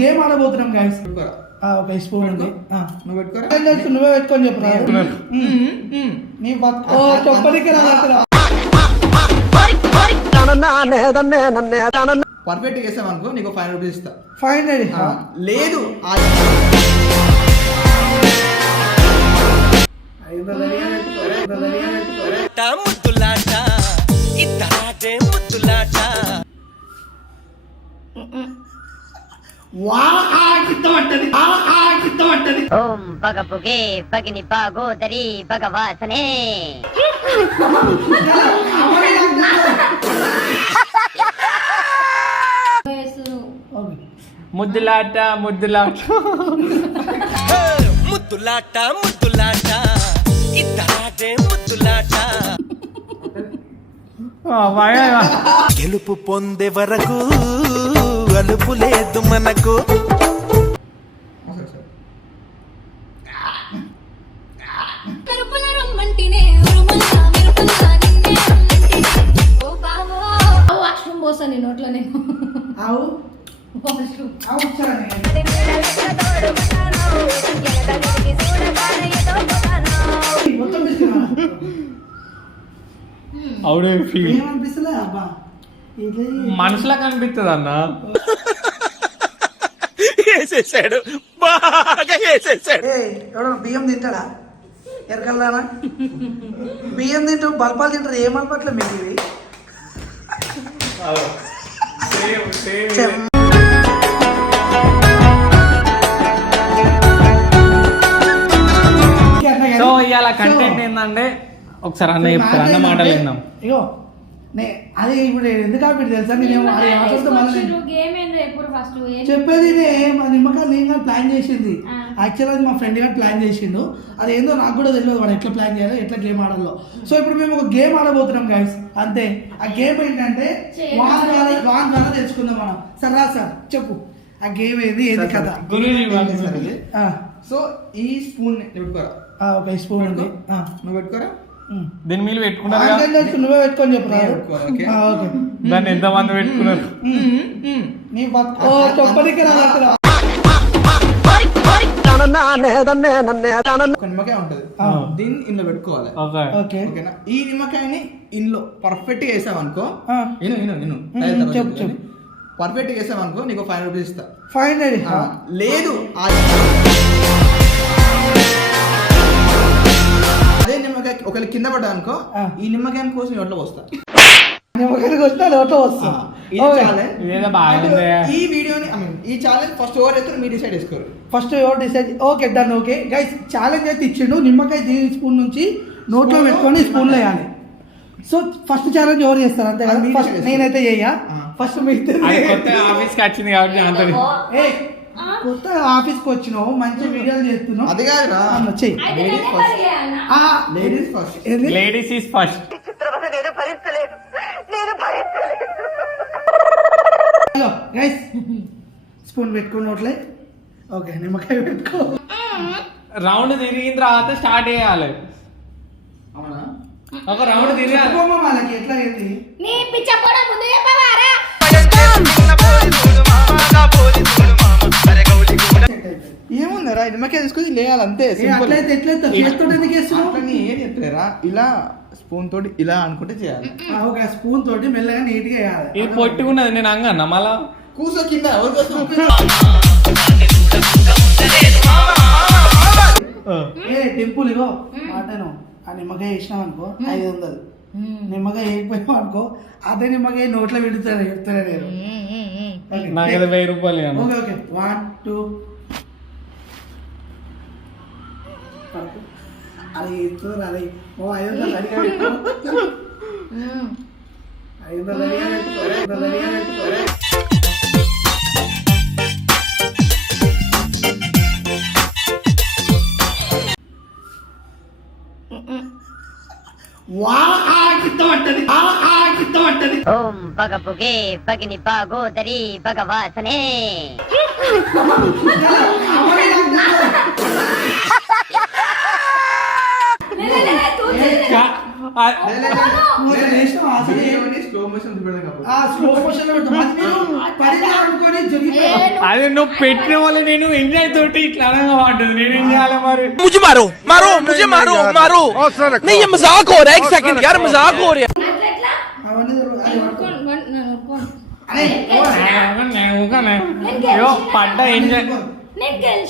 Game ఆడబోతున్నాం guys ఒక spoon ఉంది. నువ్వు పెట్టుకోరా? నువ్వే పెట్టుకొని చెప్పు. నీ రాదు పర్ఫెక్ట్ చేసావు అనుకో నీకు ఫైవ్ రూపీస్ ఇస్తా. ఫైవ్ హండ్రెడ్ లేదు ఓం పగ పొగే పగిని పాగోదరి భగవాసనే. ముద్దులాట ముద్దులాట. ముద్దులాట ముద్దులాట. ఇతరాటే ముద్దులాట. గెలుపు పొందే వరకు అలుపు లేదు మనకు. వాష్రూమ్ పోసా నీ నోట్లో నేను ఆవు వాష్రూమ్ ఆవు వచ్చాను మొత్తం తీసుకురా. అవుడే ఫీల్. ఏమనిపిస్తలే అబ్బా? మనుషులకు అనిపిస్తుంది అన్న. వేసేసాడు. బాగా వేసేసాడు. ఏ ఎవడో బియ్యం తింటాడా? ఎరకల్లానా? బియ్యం తింటూ బల్పాలు తింటారు. ఏం మీకు ఇవి? చెప్. సో ఇవాళ కంటెంట్ ఏంటంటే ఒకసారి అన్న చెప్తారు అన్న మాటలు విన్నాం ఇగో నే అది ఇప్పుడు ఎందుకు ఆపిడు తెలుసా? నేను చెప్పేది నిమ్మకాయ నేను ప్లాన్ చేసింది. యాక్చువల్ అది మా ఫ్రెండ్ గారు ప్లాన్ చేసిండు. అది ఏందో నాకు కూడా తెలియదు వాడు ఎట్లా ప్లాన్ చేయాలో ఎట్లా గేమ్ ఆడాలో. సో ఇప్పుడు మేము ఒక గేమ్ ఆడబోతున్నాం గైస్ అంతే. ఆ గేమ్ ఏంటంటే. వాన్ ద్వారా వాన్ ద్వారా తెలుసుకుందాం మనం. సార్ రా సార్ చెప్పు. ఆ గేమ్ ఏది ఏది కథ? గురూజీ వాళ్ళు సరే, ఇది. ఆ, సో ఈ స్పూన్ పెట్టుకోరా? ఆ, ఒక స్పూన్ నువ్వు పెట్టుకోరా. దీని మీద పెట్టుకున్నారు నువ్వే పెట్టుకొని చెప్పు దాన్ని ఎంత మంది పెట్టుకున్నారు? చెప్పడానికి ఒక నిమ్మకాయ ఉంటది. ఆ. దీన్ని ఇందులో పెట్టుకోవాలి. ఓకే. ఓకే. ఓకేనా? ఈ నిమ్మకాయని ఇందులో పర్ఫెక్ట్గా వేసావు అనుకో. ఇను ఇను. పర్ఫెక్ట్గా వేసావు అనుకో నీకు ఫైవ్ రూపీస్ ఇస్తా. ఫైవ్ హండ్రెడ్ లేదు ఆ- అదే నిమ్మకాయ ఒకవేళ కింద పడ్డా అనుకో. ఈ నిమ్మకాయని కోసం నోట్లో వస్తా నిమ్మకాయకి వస్తే నోట్లో వస్తా ఈ వీడియోని ఐ మీన్ ఈ ఛాలెంజ్ ఫస్ట్ ఓవర్ అయితే మీరు డిసైడ్ చేసుకోరు. ఫస్ట్ ఎవరు decide okay done okay. Guys challenge అయితే ఇచ్చిండు. నిమ్మకాయ దీని స్పూన్ నుంచి నోట్లో పెట్టుకొని లో స్పూన్లో వేయాలి. సో ఫస్ట్ ఛాలెంజ్ ఎవరు చేస్తారు? అంతే కదా? ఫస్ట్. నేనైతే చెయ్యా. ఆ. ఫస్ట్ మీ ఇద్దరు అది కొత్త ఆఫీస్కి వచ్చింది కాబట్టి అంతది ఏ, కొత్త ఆఫీస్కి వచ్చినావు మంచి వీడియోలు చేస్తున్నావు. అది కాదురా. చెయ్యి. పరిగెయ్యాలా? ఆ, లేడీస్ ఫస్ట్ ఏంది? Ladies is first guys spoon పెట్టుకుని నోట్లే. ఓకే నిమ్మకాయ పెట్టుకో. రౌండ్ తిరిగిన తర్వాత స్టార్ట్ చేయాలి. అవునా? ఒక రౌండ్ చెప్పుకోమా వాళ్ళకి ఎట్లా ఏంది నీ ముందు నిమ్మకాయ తీసుకొచ్చి లేయాలి అంతే ఏ, చెప్తారా ఇలా స్పూన్ తోటి ఇలా అనుకుంటే చేయాలి. ఒక స్పూన్ తోటి మెల్లగా నీట్గా వేయాలి ఇది పొట్టుకున్నది నేను అంగన్నా మళ్ళా? కూసో కింద? ఏ టెంపుల్ ఇగో మాటను. ఆ నిమ్మకాయ వేసినాం అనుకో ఐదు వందలు నిమ్మకాయ వేయకపోయినాం అనుకో అదే నిమ్మకాయ నోట్లో పెడతారు చెప్తారా నేను. నాకు వెయ్యి రూపాయలు ఓకే వన్ టూ అది ఇస్తుంది అది ఓ ఐదు వందలు రెడీగా పెట్టుకో ఐదు వందలు రెడీగా పెట్టుకో ఐదు వందలు రెడీగా పెట్టుకో వా ఆ కిత్త పట్టది ఆ అది నువ్వు పెట్టిన వల్ల నేను ఎంజాయ్ తోటి ఇట్లా అనగా పడ్డది నేను ఏం చేయాలి మరి? ముజి మారో మారో ముజి మారో మారో. నీ మజాక్ హో రా ఎక్ సెకండ్ యార్ ఎంజాయ్.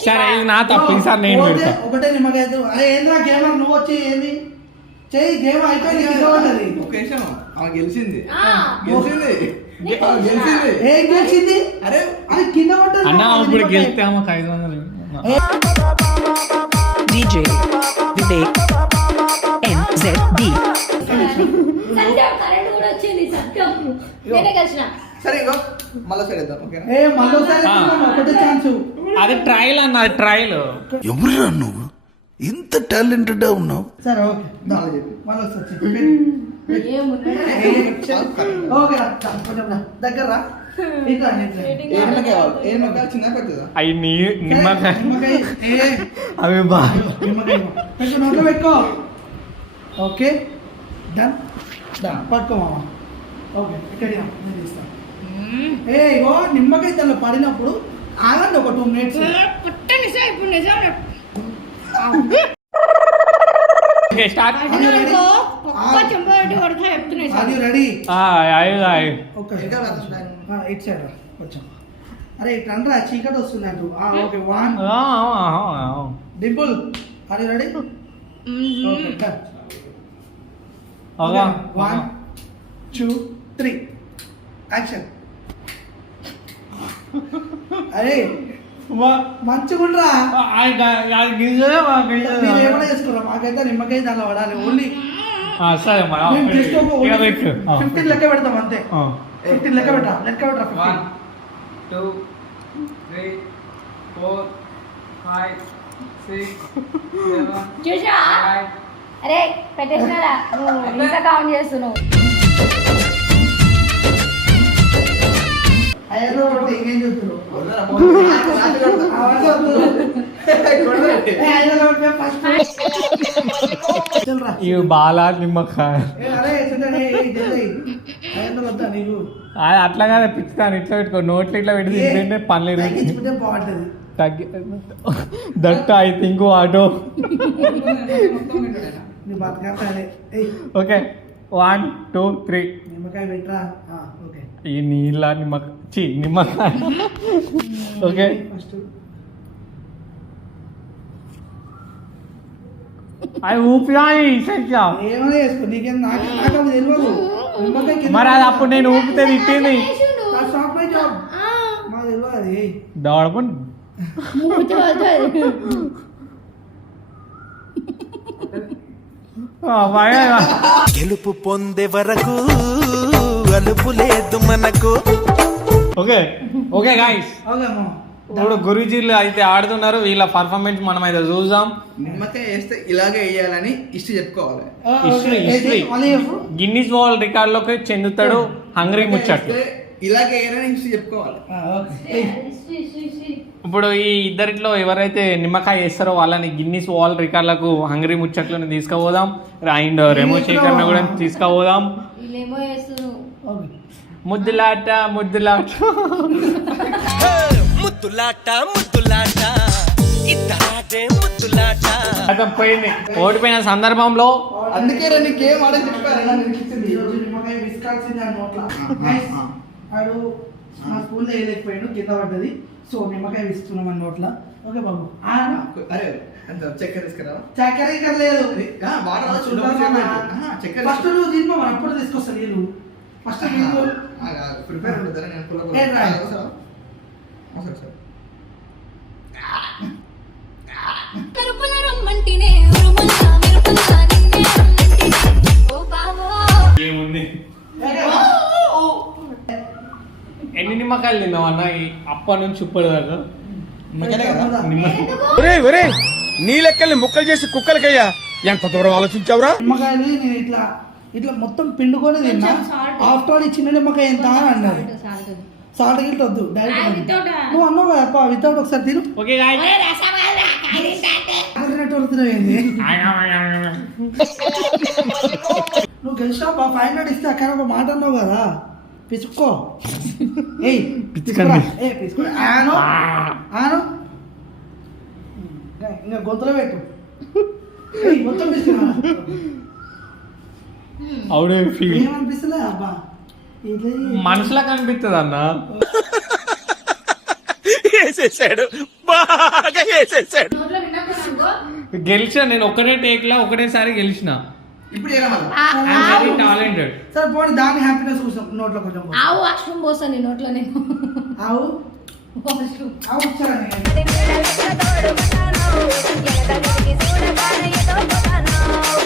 సరే ఇది నా తప్పు. ఈసారి నేను పెడతా. ఒకటే నిమ్మకాయ. అరే ఏంద్రా గేమర్ నువ్వు వచ్చి ఏంది? చెయ్యి గేమ్ అయిపోయింది ఆమె గెలిచింది. ఆ, గెలిచింది. గెలిచింది. ఏం గెలిచింది? అరే అది కింద పడ్డది అన్న ఇప్పుడు. గెలిస్తే ఆమెకు ఐదు వందలు. DJ Vivek NZD. సత్యం కరెంట్ కూడా వచ్చింది సత్యం. నేనే గెలిచిన. సరే ఇగో మళ్ళీ ఇద్దాం ఏ ఒకటే ఛాన్స్ అది ట్రయల్ అన్న అది ట్రయల్ ఎవరురా నువ్వు? ఇంత టాలెంటెడ్ ఉన్నావు. సరే ఓకే. దా. మళ్ళీ చెప్పు. ఓకే రా దా, కొంచెం రా. దగ్గర రా. ఇంకా నేను రా. ఏ నిమ్మకాయ కావాలి? ఏ నిమ్మకాయ చిన్న పెద్దదా అవి నీ నిమ్మకాయ. నిమ్మకాయ ఏ. అవి బాగా నిమ్మకాయ ఇవ్వు. కొంచెం నోట్లో పెట్టుకో. Okay done done. పట్టుకో మామ. ఓకే ఇక్కడ నేను ఇస్తాను ఏ ఇగో నిమ్మకాయ దానిలో పడినప్పుడు ఆగండి ఒక టూ మినిట్స్. పుట్ట నిజం ఇప్పుడు నిజం స్టార్ట్. అది రెడీ? ఇటు సైడ్ కొంచెం. అరే ఇట్లా రా చీకటి వస్తుంది అంటూ ఓకే వన్ డింపుల్ అది ready? Okay one two three action అరే మంచిగుండ్రా. మీరు ఏమైనా చేసుకోరా మాకైతే నిమ్మకాయ దానిలో పడాలి ఓన్లీ. సరే ఫిఫ్టీన్ లెక్క పెడతాం అంతే. ఫిఫ్టీన్ లెక్క పెట్టా లెక్క పెట్టరా one two three four five six చూసా అరే పెట్టేసినా నువ్వు ఇంకా కౌంట్ చేస్తున్నావు. అయ్యో ఒకటి ఇంకేం. ఇవి బాలా నిమ్మకాయ. అది అట్లాగానే పిచ్చుతాను ఇట్లా పెట్టుకో. నోట్లు ఇట్లా పెట్టి తింటే పనులు తగ్గి that I think auto okay one two three. నిమ్మకాయ పెట్టరా? ఆ, ఓకే. ఈ నీళ్ళ నిమ్మకాయ చి నిమ్మకాయ ఓకే. అవి ఊపిరా సరిగ్గా మరి అది అప్పుడు నేను ఊపితే తిట్టింది. గెలుపు పొందే వరకు అలుపు లేదు మనకు. ఓకే. ఓకే గాయస్ ఇప్పుడు గురుజీలు అయితే ఆడుతున్నారు వీళ్ళ పర్ఫార్మెన్స్ మనం అయితే చూద్దాం. నిమ్మకాయ వేస్తే ఇలాగే వేయాలని ఇష్ట చెప్పుకోవాలి. హిస్టరీ. హిస్టరీ. గిన్నిస్ వరల్డ్ రికార్డులోకి చెందుతాడు హంగ్రీ ముచ్చట్లు. ఇలాగే వేయాలని ఇష్ట చెప్పుకోవాలి. ఆ, ఓకే. ఏయ్. ఇప్పుడు ఈ ఇద్దరిలో ఎవరైతే నిమ్మకాయ వేస్తారో వాళ్ళని గిన్నిస్ వరల్డ్ రికార్డులకు హంగ్రీ ముచ్చట్లను తీసుకుపోదాం. అండ్ రెమో శేఖర్ని కూడా తీసుకుపోదాం. ముద్దులాట ముద్దులాట. ముద్దులాట ముద్దులాట. పోయింది. ఓడిపోయిన సందర్భంలో అందుకే రా నీకేం ఆడని చెప్పారు? సో నిమ్మకాయ విసుకున్నాం మన నోట్ల. ఓకే బాబు. అరే అంత చక్కెర తీసుకురా చక్కెర ఇక్కడ లేదు. చక్కెర ఫస్ట్ నువ్వు దీంట్లో మనం అప్పుడు తీసుకొస్తా నీళ్ళు? ఫస్ట్ నీళ్ళు. ప్రిపేర్ ఉంటుంది నేను. అవసరం? అవసరం, సార్. నిమ్మకాయలు తిన్నావు అన్న ఈ అప్ప నుంచి ఇప్పటి దాకా ఒరే ఒరే నీ లెక్కల్ని ముక్కలు చేసి కుక్కలకయ్యా. ఎంత దూరం ఆలోచించావురా? నేను ఇట్లా ఇట్లా మొత్తం పిండుకొని తిన్నా. ఆఫ్టర్ ఆల్ ఈ చిన్న నిమ్మకాయ ఎంత అని అన్నది సాల్ట్ గిట్ వద్దు డైరెక్ట్. నువ్వు అన్నావు కదా వితౌట్ ఒకసారి తిను. ఓకే నువ్వు గెలిచినావు బా ఫైవ్ హండ్రెడ్ ఇస్తే అక్కడ ఒక మాట అన్నావు కదా. పిసుక్కో ఏయ్ పిసుకురా. ఏ పిసుకురా. ఆను ఆను ఇంకా- గొంతులో పెట్టు. మొత్తం పిసుకురా. అవుడే ఫీల్ ఏమనిపిస్తలే అబ్బా. ఇది మనసులో కనిపిస్తుంది అన్న? వేసేసాడు. బాగా వేసేసాడు. గెలిచిన నేను ఒకటే టేక్ లా ఒకటేసారి గెలిచిన. ఇప్పుడు టాలెంటెడ్ సరే పోనీ దాని హ్యాపీనెస్ చూసాం నోట్లో కొంచెం. ఆవు వాష్రూమ్ పోసా నీ నోట్లో నేను. ఆవు? వాష్రూమ్ ఆవు వచ్చారా తోడు